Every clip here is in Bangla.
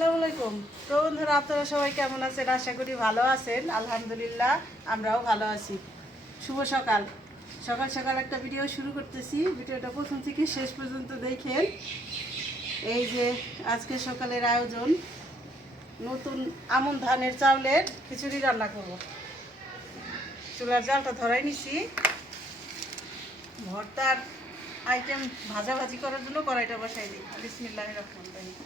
আসসালামু আলাইকুম। তো বন্ধুরা, আপনারা সবাই কেমন আছেন? আশা করি ভালো আছেন। আলহামদুলিল্লাহ, আমরাও ভালো আছি। শুভ সকাল। সকাল সকাল একটা ভিডিও শুরু করতেছি। ভিডিওটা প্রথম থেকে শেষ পর্যন্ত দেখেন। এই যে আজকে সকালের আয়োজন, নতুন আমন ধানের চাউলের খিচুড়ি রান্না করব। চুলার জালটা ধরাই নিছি। ভর্তার আইটেম ভাজাভাজি করার জন্য কড়াইটা বসাই দিই। বিসমিল্লাহ রহমান রহিম।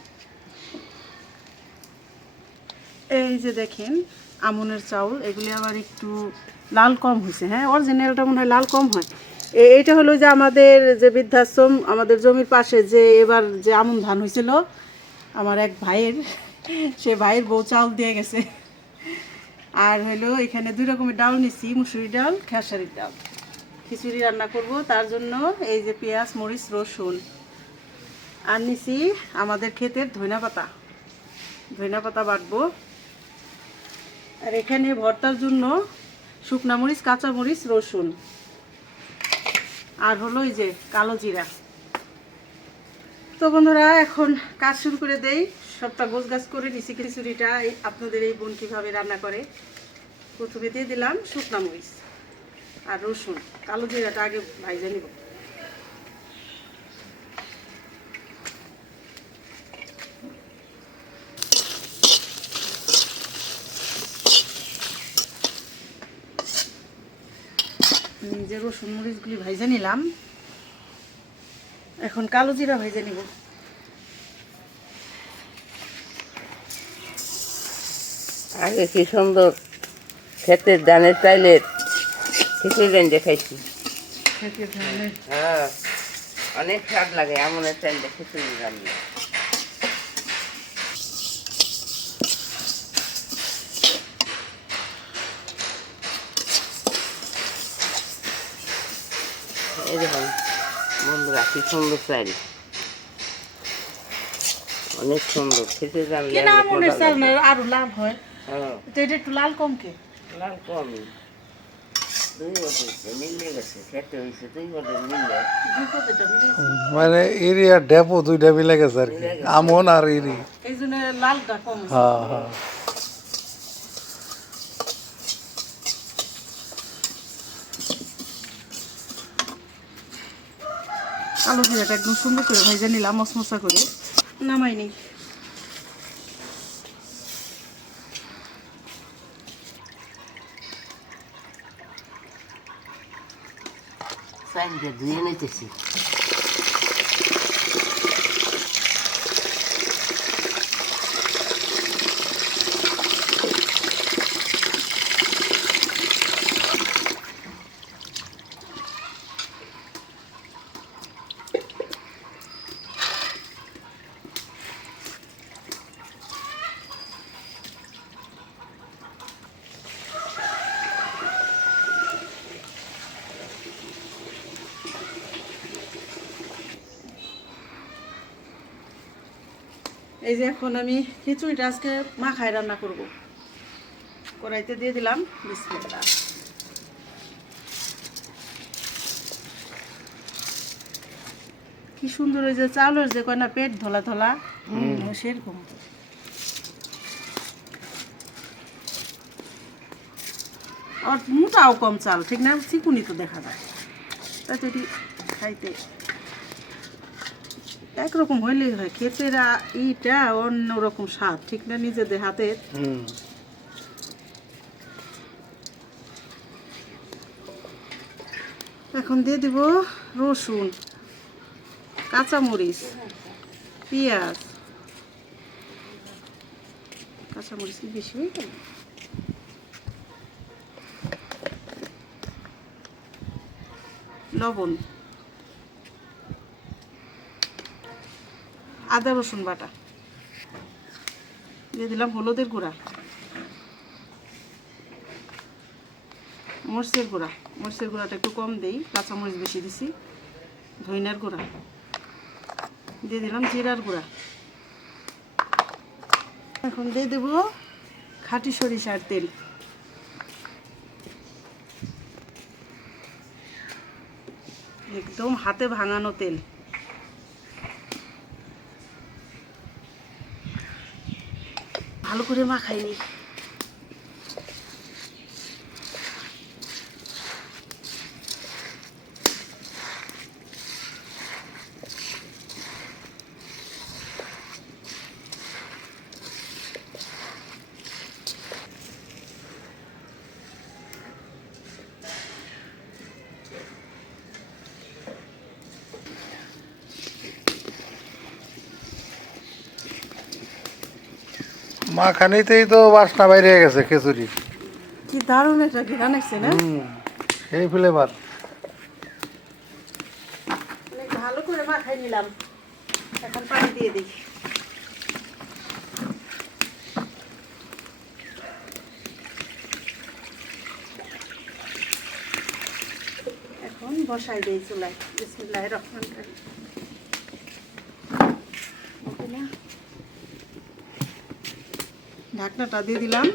এই যে দেখেন, আমনের চাউল, এগুলি আবার একটু লাল কম হয়েছে হ্যাঁ? অরিজিনালটা মনে হয় লাল কম হয়। এইটা হলো যে আমাদের যে বৃদ্ধাশ্রম, আমাদের জমির পাশে যে এবার যে আমন ধান হয়েছিল, আমার এক ভাইয়ের, সে ভাইয়ের বউ চাউল দিয়ে গেছে। আর হলো এখানে দুই রকমের ডাল নিছি মুসুরি ডাল, খেসারির ডাল। খিচুড়ি রান্না করব, তার জন্য এই যে পেঁয়াজ, মরিচ, রসুন। আর নিছি আমাদের ক্ষেতের ধইনা পাতা ধইনা পাতা বাটবো। আর এখানে ভর্তার জন্য শুকনা মরিচ, কাঁচা মরিচ, রসুন। আর হলো এই যে কালো জিরা। তো বন্ধুরা, এখন কাজ শুরু করে দেই। সবটা গোছ গাছ করে নিচে খিচুড়িটা আপনাদের এই বোন কীভাবে রান্না করে। প্রথমে দিয়ে দিলাম শুকনা মরিচ আর রসুন। কালো জিরাটা আগে ভাইজে নিব এই যে রসুন মরিচগুলি ভাইজে নিলাম। এখন কালো জিরা ভাইজে নিব। আগে কি সুন্দর ক্ষেতের ধানের চাইলে খিচুড়ি রেঞ্জে খাইছি হ্যাঁ অনেক স্বাদ লাগে এমন চাইলে খিচুড়ি রান্না এই দেখুন বন্ধুরা কি সুন্দর চাইল অনেক সুন্দর। খিচুড়ি রান্না কেনা মনের চাল না আরও লাল হয়। হ্যাঁ। তো এটা একটু লাল কম কে? লাল খেতে মিলিয়েছে। মানে এরিয়া ডেপো দুইটা মিলে গেছে আর কি। আমন আর ইরি। এই জন্য লালটা কম হ্যাঁ হ্যাঁ। কালো জিরাটা একদম সুন্দর করে ভেজে নিলাম মশমশা করে। নামাই নেই ধুয়ে নিতেছি। এখন আমি খিচুড়িটা আজকে মাখায় রান্না করব। কড়াইতে দিয়ে দিলাম বিসমিল্লাহ। কি সুন্দর ওই যে চাউলের যে কয়না পেট ধলা ধলা সেরকম। আর মোটাও কম চাল ঠিক না? চিকুনি তো দেখা যায়। তাই তো এটি খাইতে একরকম হইলেই হয়। ক্ষেতেরা ইটা অন্যরকম স্বাদ ঠিক না নিজেদের হাতের এখন দিয়ে দিব রসুন কাঁচামরিচ পেঁয়াজ। কাঁচামরিচ কি বেশি হয়ে গেল লবণ। আদা রসুন বাটা। দিয়ে দিলাম হলুদের গুঁড়া। মরিচের গুঁড়া। মরিচের গুঁড়াটা একটু কম দেই, কাঁচামরিচ বেশি দিছি, ধইনার গুঁড়া। দিয়ে দিলাম জিরার গুঁড়া। এখন দিয়ে দেবো খাঁটি সরিষার তেল। একদম হাতে ভাঙানো তেল। ভালো করে মাখাইনি। মা খানিতেই তো বাসনা বাইরে গেছে খিচুড়ি। কি দারুণ এটা কি বানাইছে না সেই ফ্লেভার ভালো করে মাখাই নিলাম। এখন পানি দিয়ে দিই। এখন বসাই দিই চুলায়। বিসমিল্লাহ রহমান রহিম ওকে না? ঢাকনাটা দিয়ে দিলাম।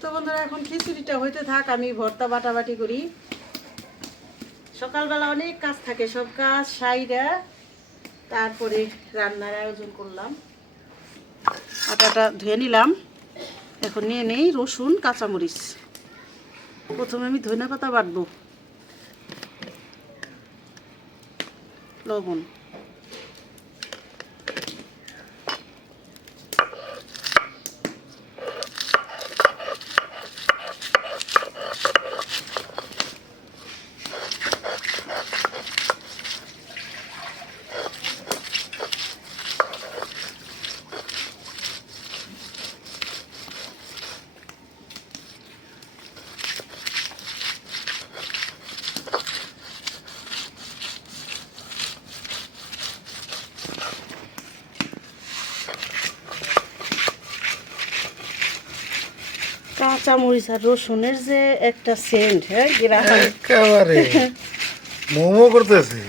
তো বন্ধুরা, এখন খিচুড়িটা হইতে থাক, আমি ভর্তা বাটাবাটি করি। সকালবেলা অনেক কাজ থাকে, সব কাজ সাইরা তারপরে রান্নার আয়োজন করলাম। আটাটা ধুয়ে নিলাম। এখন নিয়ে নেই রসুন, কাঁচামরিচ। প্রথমে আমি ধনে পাতা বাটবো। লবণ। কাঁচামরিচ আর রসুনের যে একটা সেন্ট হ্যাঁ মোমো করতেছে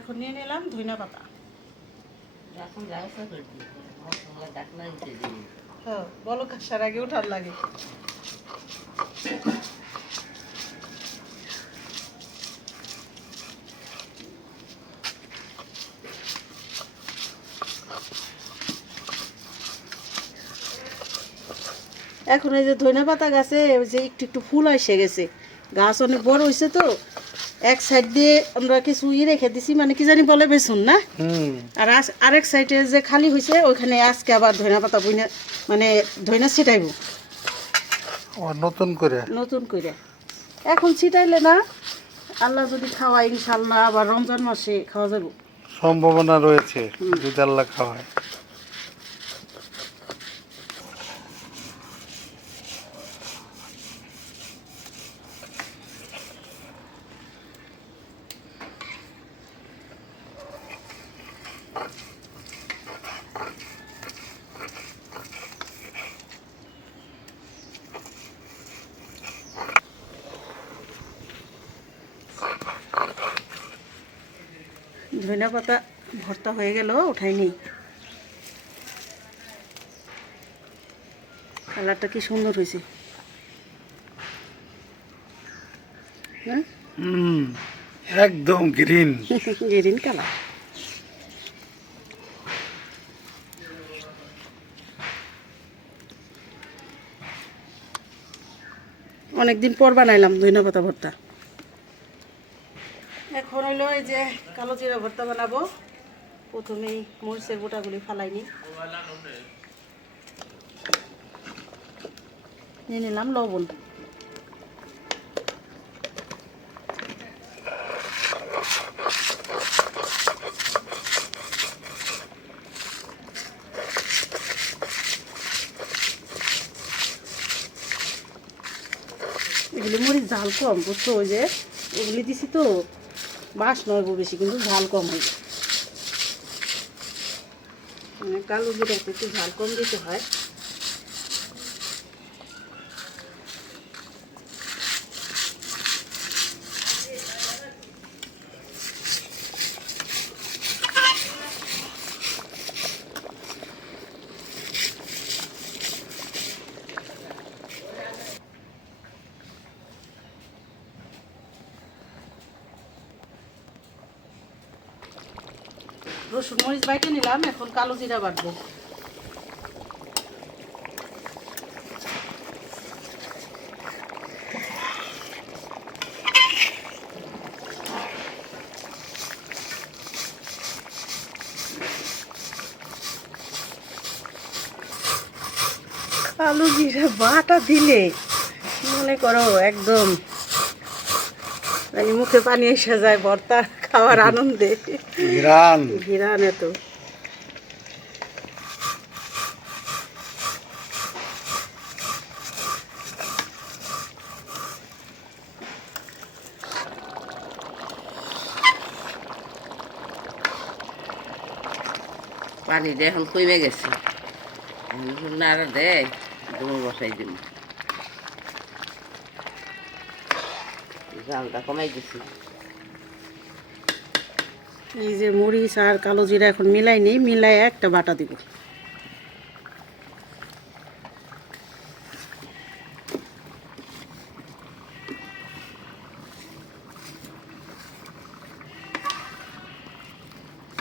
এখন নিয়ে নিলাম ধইনা পাতা এখন ব্যবস্থা করে দিই মশলা ডাকনা দিতে দিই হ্যাঁ বলো কাসার আগে ওঠার লাগে। এখন এই যে ধনে পাতা গাছে যে একটু একটু ফুল এসে গেছে। গাছ অনেক বড় হয়েছে তো এক সাইড দিয়ে আমরা কিছু ই রেখে দিছি মানে কি জানি বলে বেসুন না? আর আরেক সাইডে যে খালি হয়েছে ওইখানে আজকে আবার ধইনা পাতা বইনা মানে ধইনা ছিটাইব। ও নতুন করে? নতুন করে। এখন ছিটাইলে না আল্লাহ যদি খাওয়ায় ইনশাল্লাহ আবার রমজান মাসে খাওয়া যাব। সম্ভাবনা রয়েছে যদি আল্লাহ খাওয়ায়। ধইনা পাতা ভর্তা হয়ে গেল উঠাইনি কালারটা কি সুন্দর হয়েছে। হ্যাঁ একদম গ্রিন। Green colour. অনেকদিন পর বানাইলাম পাতা ভর্তা। হইল এই যে কালো জিরা ভর্তা বানাবো। প্রথমেই মরিচের গোটাগুলি ফালাইনি নিয়ে নিলাম লবণ। এগুলি মরিচ ঝাল কম, বুঝছ? ওই যে এগুলি দিছি তো। বাস গো বেশি, কিন্তু ঝাল কম হয়ে মানে কালো জিরাতে একটু ঝাল কম দিতে হয়। রসুন মরিচ বাইটে নিলাম, এখন কালো জিরা বাটবো। কালো জিরা বাটা দিলে, মনে করো একদম মানে মুখে পানি এসে যায়, ভর্তা খাওয়ার আনন্দে। ইরান ঘিরান এত। পানিটা এখন কমে গেছে। নাড়া দেয় তুমি বসাই দিন জালটা কমাই দিছি। এই যে মরিচ আর কালো জিরা এখন মিলাই নেই, মিলাই একটা বাটা দিব।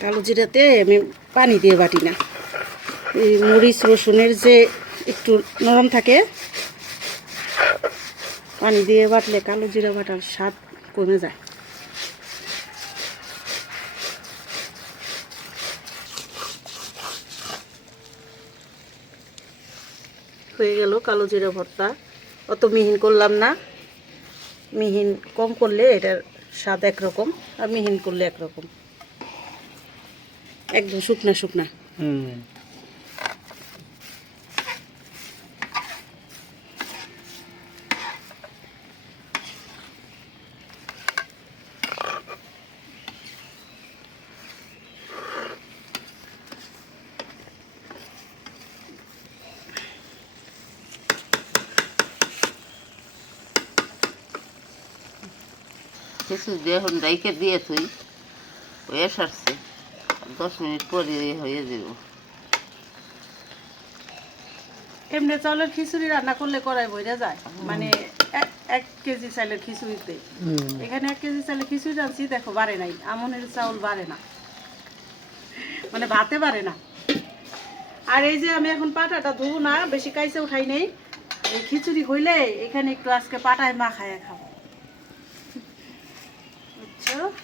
কালো জিরাতে আমি পানি দিয়ে বাটি না। এই মরিচ, রসুনের যে একটু নরম থাকে, পানি দিয়ে বাটলে কালো জিরা বাটার স্বাদ কমে যায়। হয়ে গেল কালো জিরা ভর্তা। অত মিহিন করলাম না। মিহিন কম করলে এটার স্বাদ একরকম, আর মিহিন করলে একরকম। একদম শুকনা শুকনা। হুম। দিয়ে এখন ডাইকে দিয়ে তুই। হয়ে সারছে। দশ মিনিট পরে হয়ে যাব। এমনি চাউলের খিচুড়ি রান্না করলে করাই বইরা যায়। মানে এক- কেজি চালের খিচুড়িতে। এখানে এক কেজি চালের খিচুড়ি রাঁধছি দেখো বাড়ে নাই। আমনের চাউল বাড়ে না। মানে ভাতে বাড়ে না। আর এই যে আমি এখন পাটাটা ধুবো না বেশি কাইসে উঠাই নেই। এই খিচুড়ি হইলে এখানে একটু আজকে পাটায় মা খাইয়া খাব। বুঝছ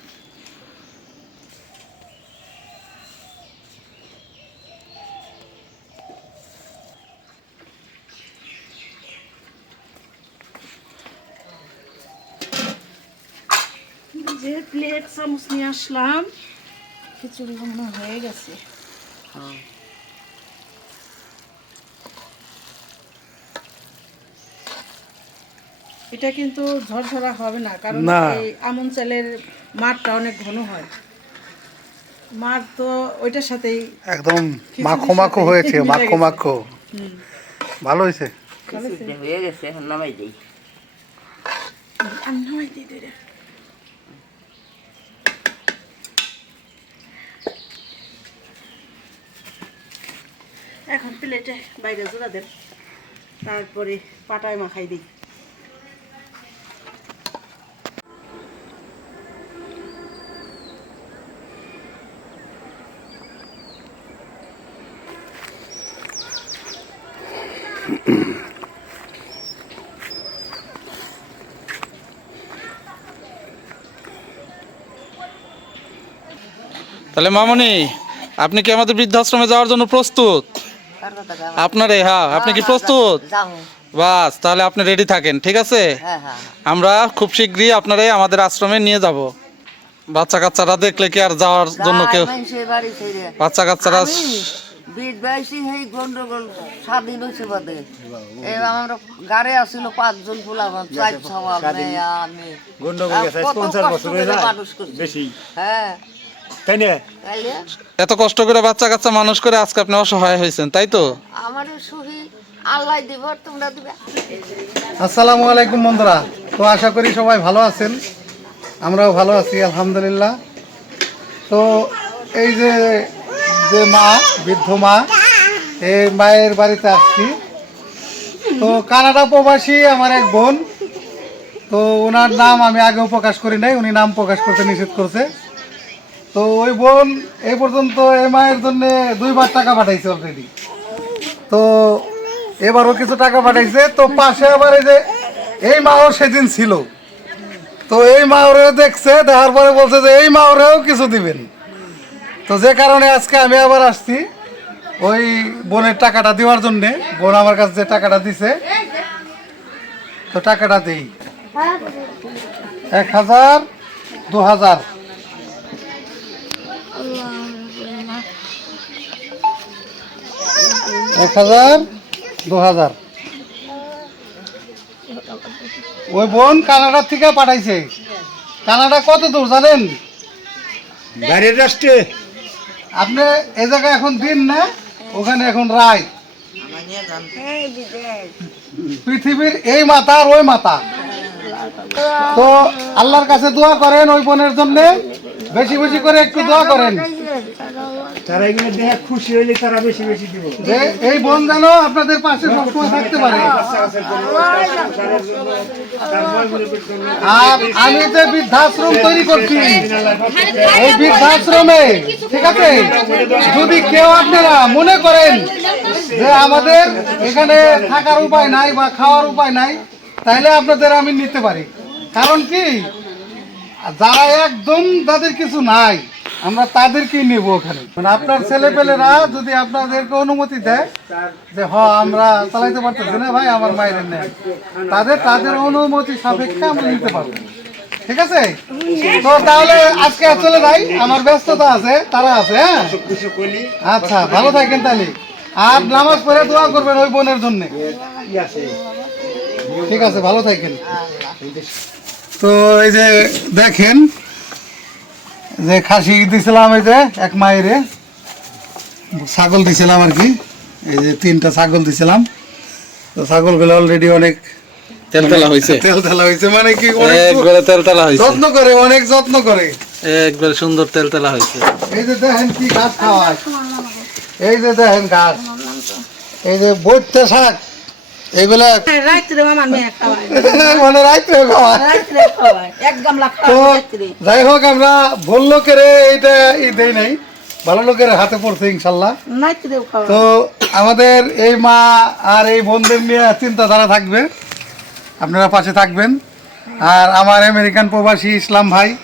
যে প্লেট চামচ নিয়ে আসলাম খিচুড়ি মনে হয় হয়ে গেছে এটা কিন্তু ঝরঝরা হবে না কারণ। এই আমন চালের মাঠটা অনেক ঘন হয়। মাঠ তো ওইটার সাথেই একদম মাখো মাখো হয়েছে মাখো মাখো। ভালো হয়েছে? হয়ে গেছে এখন নামাই দিই। নামাই দিই রে। এখন প্লেটে বাইরে জোড়া দেন তারপরে পাটায় মাখাই দিই। তাহলে মামনি আপনি কি আমাদের বৃদ্ধাশ্রমে যাওয়ার জন্য প্রস্তুত? আপনারে হ্যাঁ আপনি কি প্রস্তুত? বাস তাহলে আপনি রেডি থাকেন ঠিক আছে? হ্যাঁ হ্যাঁ আমরা খুব শীঘ্রই আপনারে আমাদের আশ্রমে নিয়ে যাব। বাচ্চা কাচ্চারা দেখলে কি আর যাওয়ার জন্য কেউ বাচ্চা কাচ্চারা সেই গন্ডগোল স্বাধীন হয়েছে বাদে আমরা গাড়ি আসছিল পাঁচজন ফুলাবান চার সবার আমি। গন্ডগোল গেছে, আজ কত 50 কষ্ট বছর করে হয়ে যায়। মানুষ করছি। হ্যাঁ। তাই না? এত কষ্ট করে বাচ্চা কাচ্চা মানুষ করে আজকে আপনি অসহায় হয়েছেন তাই তো? আমার সহি আল্লাহ দিব তোমরা দিবে। আসসালামু আলাইকুম বন্ধুরা তো আশা করি সবাই ভালো আছেন। আমরাও ভালো আছি আলহামদুলিল্লাহ। তো এই যে যে মা বৃদ্ধ মা এই মায়ের বাড়িতে আসছি। তো কানাডা প্রবাসী আমার এক বোন তো ওনার নাম আমি আগেও প্রকাশ করি নাই উনি নাম প্রকাশ করতে নিষেধ করছে। তো ওই বোন এই পর্যন্ত এই মায়ের জন্য দুইবার টাকা পাঠাইছে অলরেডি তো এবারও কিছু টাকা পাঠাইছে, তো পাশে আবার এই যে, এই মাও সেদিন ছিল। তো এই মাওরেও দেখছে, দেখার পরে বলছে যে এই মাওরেও কিছু দিবেন। তো যে কারণে আজকে আমি আবার আসছি ওই বোনের টাকাটা দেওয়ার জন্যে। বোন আমার কাছে যে টাকাটা দিছে, তো টাকাটা দেই। এক হাজার, দু হাজার। এক হাজার দু হাজার। ওই বোন কানাডার থেকে পাঠাইছে। কানাডা কত দূর জানেন? রাষ্ট্রে। আপনি এ জায়গায় এখন দিন না ওখানে এখন রায়। পৃথিবীর এই মাথা আর ওই মাথা তো আল্লাহর কাছে দোয়া করেন ওই বোনের জন্য। বেশি বেশি করে একটু দোয়া করেন। তারা এগুলো দেখে খুশি হইলে তারা বেশি বেশি দিব। যে এই বোন যেন আপনাদের পাশে সবসময় থাকতে পারে। আর আমি যে বৃদ্ধাশ্রম তৈরি করছি এই বৃদ্ধাশ্রমে ঠিক আছে? যদি কেউ আপনারা মনে করেন যে আমাদের এখানে থাকার উপায় নাই বা খাওয়ার উপায় নাই তাহলে আপনাদের আমি নিতে পারি। কারণ কি? যারা একদম তাদের কিছু নাই, আমরা তাদেরকেই নেব ওখানে। মানে আপনার ছেলেপেলেরা যদি আপনাদেরকে অনুমতি দেয় যে, হ, আমরা চালাইতে পারতেছি না ভাই, আমার মায়ের নেই। তাদের তাদের অনুমতি সাপেক্ষে আমরা নিতে পারব। ঠিক আছে? তো তাহলে আজকে চলে যাই। আমার ব্যস্ততা আছে, তারা আছে হ্যাঁ? আচ্ছা ভালো থাকেন তাহলে। আর নামাজ পড়ে দোয়া করবেন ওই বোনের জন্য। ঠিক আছে, ভালো থাকেন। তো এই যে দেখেন যে খাসি দিছিলাম এই যে এক মায়েরে ছাগল দিছিলাম আর কি এই যে তিনটা ছাগল দিছিলাম। তো ছাগলগুলো অলরেডি অনেক তেলতেলা হয়েছে তেল তেলা হয়েছে মানে কি একবারে তেলতেলা হয়েছে যত্ন করে অনেক যত্ন করে। একবারে সুন্দর তেলতেলা হয়েছে এই যে দেখেন কি ঘাস খাওয়ায়। এই যে দেখেন ঘাস এই যে বৈত্যা শাক। রাত্রে মেয়ে খাওয়ায়। মানে রাত্রে খাওয়ায়। রাত্রে খাওয়ায়। এক গামলা খাওয়ায় রাত্রে। যাই হোক আমরা ভুল লোকের এইটা ই দেই নাই। ভালো লোকের হাতে পড়ছে ইনশাল্লাহ। তো আমাদের এই মা আর এই বোনদের নিয়ে চিন্তাধারা থাকবে। আপনারা পাশে থাকবেন। আর আমার আমেরিকান প্রবাসী ইসলাম ভাই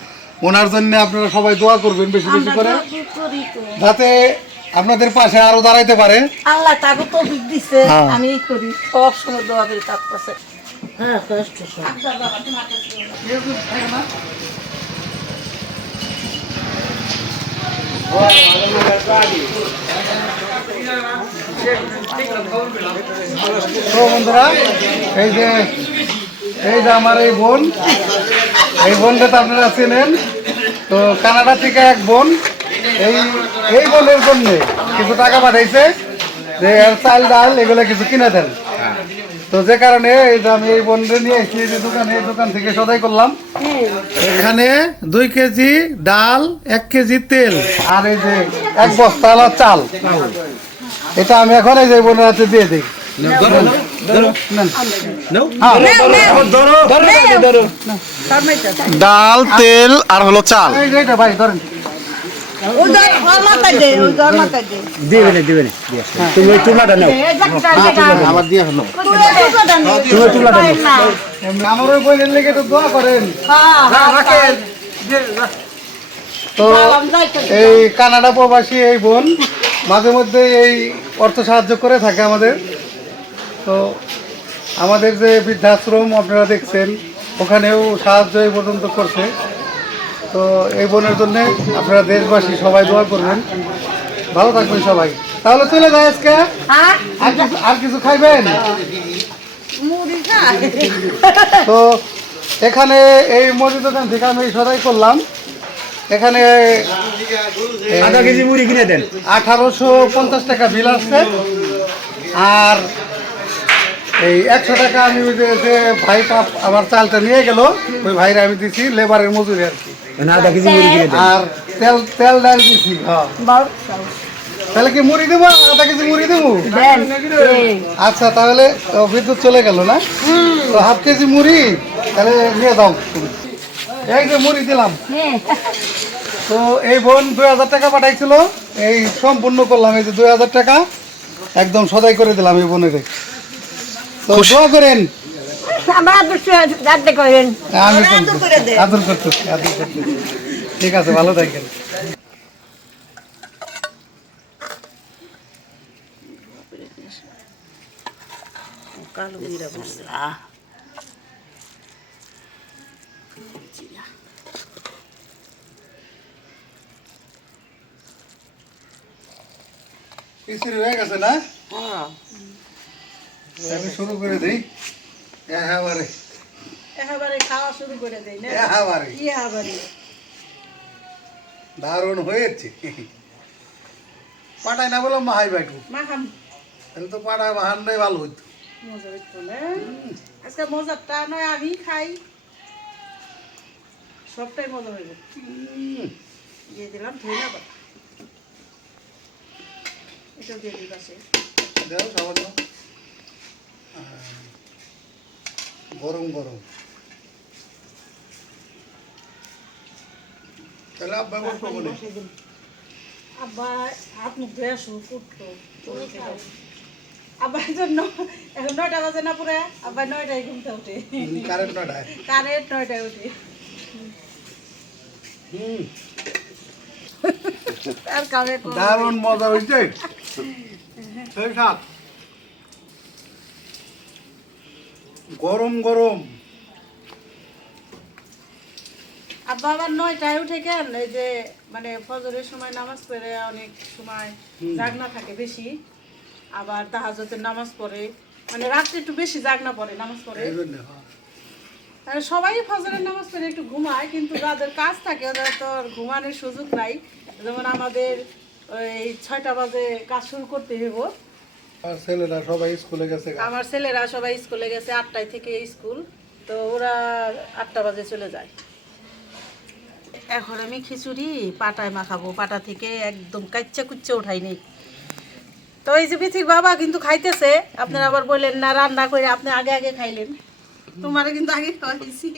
ওনার জন্য আপনারা সবাই দোয়া করবেন বেশি বেশি করে। যাতে আপনাদের পাশে আরও দাঁড়াইতে পারে। আল্লাহ তাকে তো দিচ্ছে হ্যাঁ। আমি করি। সব সময় দোয়া করি তার পাশে তো বন্ধুরা এই যে এই যে আমার এই বোন এই বোনটা তো আপনারা চেনেন। তো কানাডা থেকে এক বোন এই এই বোনের জন্য কিছু টাকা পাঠাইছে যে এর চাল ডাল এগুলো কিছু কিনে দেন। তো যে কারণে এই যে আমি এই বোনরে নিয়ে এসেছি এই যে দোকানে এই দোকান থেকে সদাই করলাম। এখানে দুই কেজি ডাল এক কেজি তেল আর এই যে এক বস্তা হলো চাল। এটা আমি এখন এই যে বোনের হাতে দিয়ে দিই। ডাল তেল আর হলো চাল। এই ভাই ধরেন। ওই তুমি চুলাটা নাও। আমার দিয়ে তুমি আমার লেগে একটু দোয়া করেন। হ্যাঁ হ্যাঁ তো এই কানাডা প্রবাসী এই বোন মাঝে মধ্যে এই অর্থ সাহায্য করে থাকে আমাদের। তো আমাদের যে বৃদ্ধাশ্রম আপনারা দেখছেন ওখানেও সাহায্য এই পর্যন্ত করছে। তো এই বোনের জন্য আপনারা দেশবাসী সবাই দোয়া করবেন। ভালো থাকবেন সবাই। তাহলে চলে যায় আজকে। আর? কিছু আর কিছু খাইবেন? তো এখানে এই মসজিদ দোকান থেকে আমি সদাই করলাম। এখানে আধা কেজি মুড়ি কিনে দেন। আঠারোশো পঞ্চাশ টাকা বিল আসছে। আর এই একশো টাকা আমি ওই যে ভাই পাপ আমার চালটা নিয়ে গেল ওই ভাইরা আমি দিছি লেবারের মজুরি আর কি। না, আধা কেজি মুড়ি কিনে দেন। আর তেল তেল ডাল দিছি হ্যাঁ। তাহলে কি মুড়ি দেবো? আধা কেজি মুড়ি দেবো? আচ্ছা তাহলে বিদ্যুৎ চলে গেল না? তো হাফ কেজি মুড়ি তাহলে নিয়ে দাও। এই যে মুড়ি দিলাম। তো এই বোন দুই হাজার টাকা পাঠাইছিল এই সম্পূর্ণ করলাম এই যে দুই হাজার টাকা একদম সদাই করে দিলাম এই বোনের। দোয়া করেন। আদর আদর ঠিক আছে ভালো থাকেন। কালো জিরা বসছে খিচুড়ি হয়ে গেছে না? আমি শুরু করে দিই। একেবারে একেবারে খাওয়া শুরু করে দেয় না? একেবারে ইহাবারে দারুণ হয়েছে। পাটাই না বললাম মাহাই বাইটু? মাখাম তাহলে তো পাটায় বাহান্নই ভালো হইতো। মজা হইতো না? আজকে মজারটা নয় আমি খাই। সবটাই মজা হইব। দিয়ে দিলাম ধইনা পাতা এটাও দিয়ে দিই পাশে দেও সামান্য গরম গরম। তাহলে আব্বা বলব বলে। আব্বা হাত মুখ ধুয়ে আব্বার জন্য এখন নয়টা বাজে না পুরে? আব্বা নয়টায় ঘুমতে উঠে। কারেন্ট নটায় কারেন্ট নয়টায় উঠে। হুম। আর কামে দারুণ মজা হয়েছে সেই সাত। গরম গরম। আব্বা আবার নয়টায় উঠে কেন? এই যে মানে ফজরের সময় নামাজ পড়ে অনেক সময় জাগনা থাকে বেশি। আবার তাহাজতের নামাজ পড়ে। মানে রাত্রে একটু বেশি জাগনা পড়ে নামাজ পড়ে। হ্যাঁ। সবাই ফজরের নামাজ পড়ে একটু ঘুমায় কিন্তু যাদের কাজ থাকে ওদের তো ঘুমানোর সুযোগ নাই। যেমন আমাদের ওই ছয়টা বাজে কাজ শুরু করতে হইব। আর ছেলেরা সবাই স্কুলে গেছে আমার ছেলেরা সবাই স্কুলে গেছে আটটায় থেকে স্কুল তো ওরা আটটা বাজে চলে যায়। এখন আমি খিচুড়ি পাটায় মাখাবো। পাটা থেকে একদম কাচ্চা কুচ্চা তো এই যে পৃথিবীর বাবা কিন্তু খাইতেছে আপনারা আবার বললেন না রান্না করে আপনি আগে আগে খাইলেন। তোমার কিন্তু আগে খাওয়াইছি।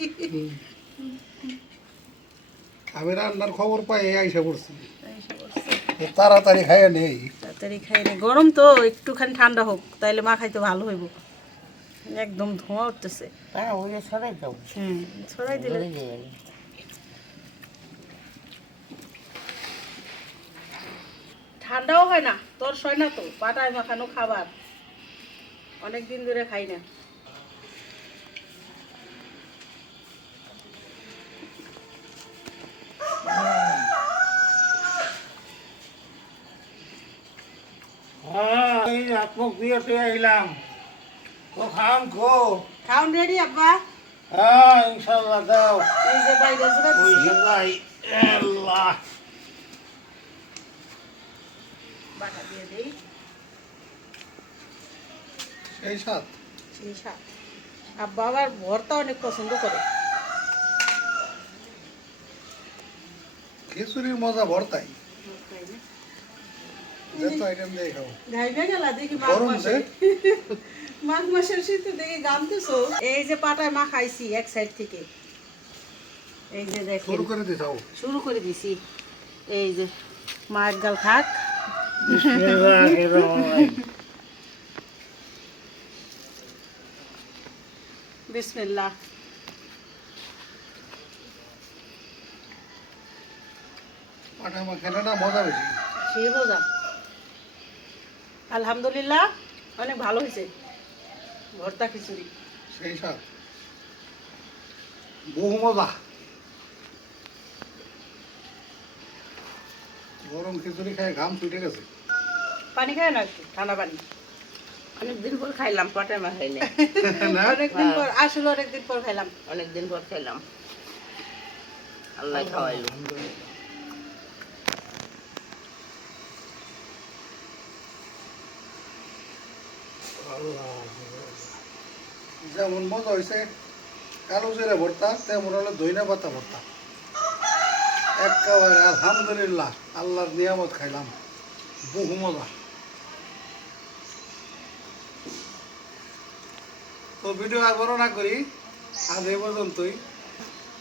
আমি রান্নার খবর পাই এই আইসা পড়ছি। তো তাড়াতাড়ি খাইয়া নেই। তাড়াতাড়ি নেই। গরম তো একটুখানি ঠান্ডা হোক তাইলে মা খাইতে ভালো হইব। একদম ধোঁয়া উঠতেছে। হ্যাঁ ওই যে সবাই দাও। হুম ছড়াই দিলে। ঠান্ডাও হয় না তোর সয় না তো পাটায় মাখানো খাবার। অনেক দিন ধরে খাই না হ্যাঁ আপক দিয়ে তো এলাম তো খাম খো রেডি আব্বা? হ্যাঁ ইনশাল্লাহ দাও। এই যে বাইরে জুড়ে ওই আল্লাহ। বাটা দিয়ে দেই। সেই সাত সেই শাক আব্বা আবার ভর্তা অনেক পছন্দ করে। খিচুড়ির মজা ভরতাই যত আইটেম দিয়ে খাও গাইবে গেলা দেখি মাঘ মাসের শীতে দেখি গামতেছো। এই যে পাটায় মা খাইছি এক সাইড থেকে। এই যে দেখেন। শুরু করে দিয়ে শুরু করে দিছি। এই যে মা এক গাল খাক। বিসমিল্লাহ। পাটা মা খেলে না মজা বেশি। সে বোঝা আলহামদুলিল্লাহ অনেক ভালো হয়েছে। ভর্তা খিচুড়ি। সেই সাত বহু মজা। গরম খিচুড়ি খায় ঘাম ছুটে গেছে। পানি খায় না একটু? ঠান্ডা পানি। অনেকদিন পর খাইলাম পটে মা খাইলে অনেকদিন পর আসলে অনেকদিন পর খাইলাম। অনেকদিন পর খাইলাম। আল্লাহ খাওয়াইলো। যেমন মজা হয়েছে কালো জিরা ভর্তা, তেমন হলো দইনা পাতা ভর্তা। একেবারে আলহামদুলিল্লাহ, আল্লাহর নিয়ামত খাইলাম। বহু মজা। তো ভিডিও আর না করি, আজ এই পর্যন্তই।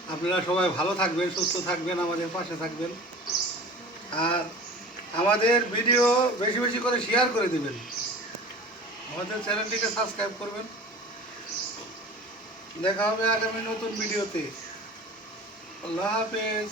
আপনারা সবাই ভালো থাকবেন, সুস্থ থাকবেন, আমাদের পাশে থাকবেন। আর আমাদের ভিডিও বেশি বেশি করে শেয়ার করে দিবেন। আমাদের চ্যানেলটিকে সাবস্ক্রাইব করবেন। দেখা হবে আগামী নতুন ভিডিওতে। আল্লাহ হাফেজ।